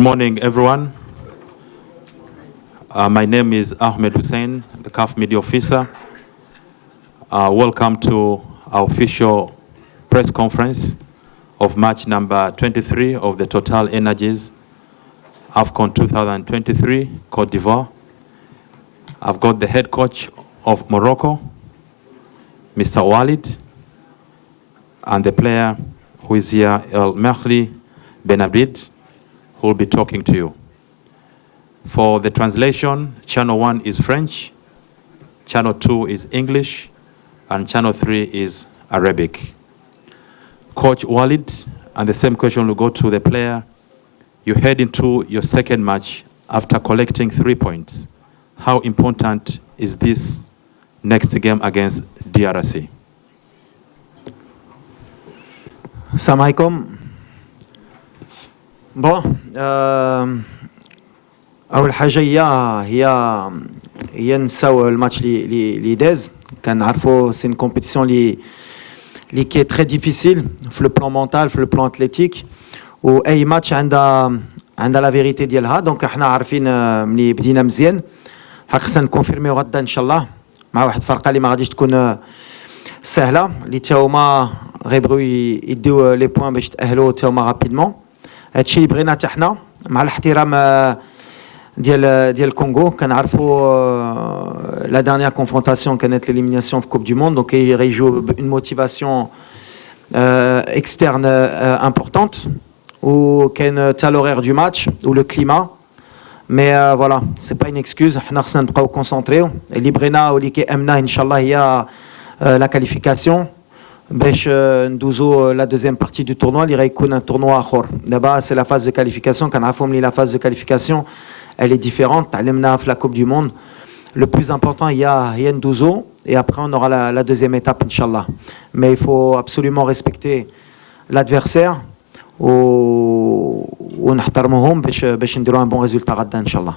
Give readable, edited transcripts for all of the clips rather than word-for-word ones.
morning, everyone. My name is Ahmed Hussein, the CAF Media Officer. Welcome to our official press conference of match number 23 of the Total Energies AFCON 2023, Côte d'Ivoire. I've got the head coach of Morocco, Mr. Walid, and the player who is here, El Mehli Benabid, who will be talking to you. For the translation, channel 1 is French, channel 2 is English, and channel 3 is Arabic. Coach Walid, and the same question will go to the player. You head into your second match after collecting 3 points. How important is this next game against DRC? السلام عليكم. اول حاجه هي نساو الماتش لي داز كنعرفوا سي كومبيتيسيون لي كي تري ديفيسيل في لو بلان مونتال في لو بلان اتليتيك واي ماتش عندها لا فيريتي ديالها. دونك احنا عارفين ملي بدينا مزيان خصنا نكونفيرميو غدا ان شاء الله مع واحد الفرقه اللي ما غاديش تكون سهله اللي تا هما غيبغيو يديو لي بوين باش تاهلوا تا هما رابيدمون. هادشي اللي بغينا حتى حنا مع الاحترام ديال الكونغو. كنعرفوا لا دانيير كونفرونطاسيون كانت ليليميناسيون في كوب دو موند دونك يريجو اون موتيفاسيون اكسترن امبورطونت وكاين تا لورير دو ماتش و لو كليما مي فوالا سي با اون اكسكوز. حنا خصنا نبقاو كونسونطريو اللي بغينا واللي كيامنا ان شاء الله هي لا كاليفيكاسيون باش ندوزو لا دوزيام بارتي دو تورنوا اللي غيكون ان تورنوا اخر. دابا سي لا فاز دو كاليفيكاسيون كنعرفوا ملي لا فاز دو كاليفيكاسيون elle est différente. تعلمنا في la Coupe du Monde. Le plus important هي ندوزو et après on aura la deuxième étape inchallah. Mais il faut absolument respecter l'adversaire ونحترموهم باش نديروا un bon résultat غدا ان شاء الله.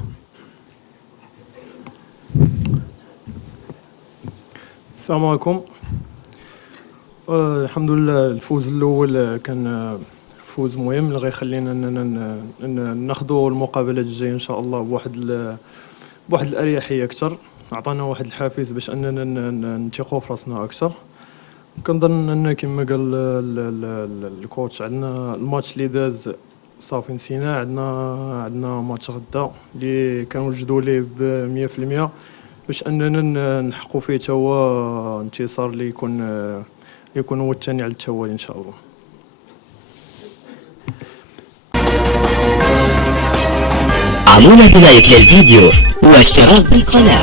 السلام عليكم. الحمد لله الفوز الاول كان فوز مهم اللي غيخلينا ناخذوا المقابلات الجايه ان شاء الله بواحد الاريحيه اكثر. عطانا واحد الحافز باش اننا نثقوا في راسنا اكثر. كنظن ان كما قال الكوتش عندنا الماتش اللي داز صافي نسينا. عندنا ماتش غدا اللي كنوجدوا ليه ب 100% باش اننا نحققوا فيه حتى هو انتصار اللي يكون هو الثاني على التوالي ان شاء الله. اعملوا لايك للفيديو واشتراك بالقناة.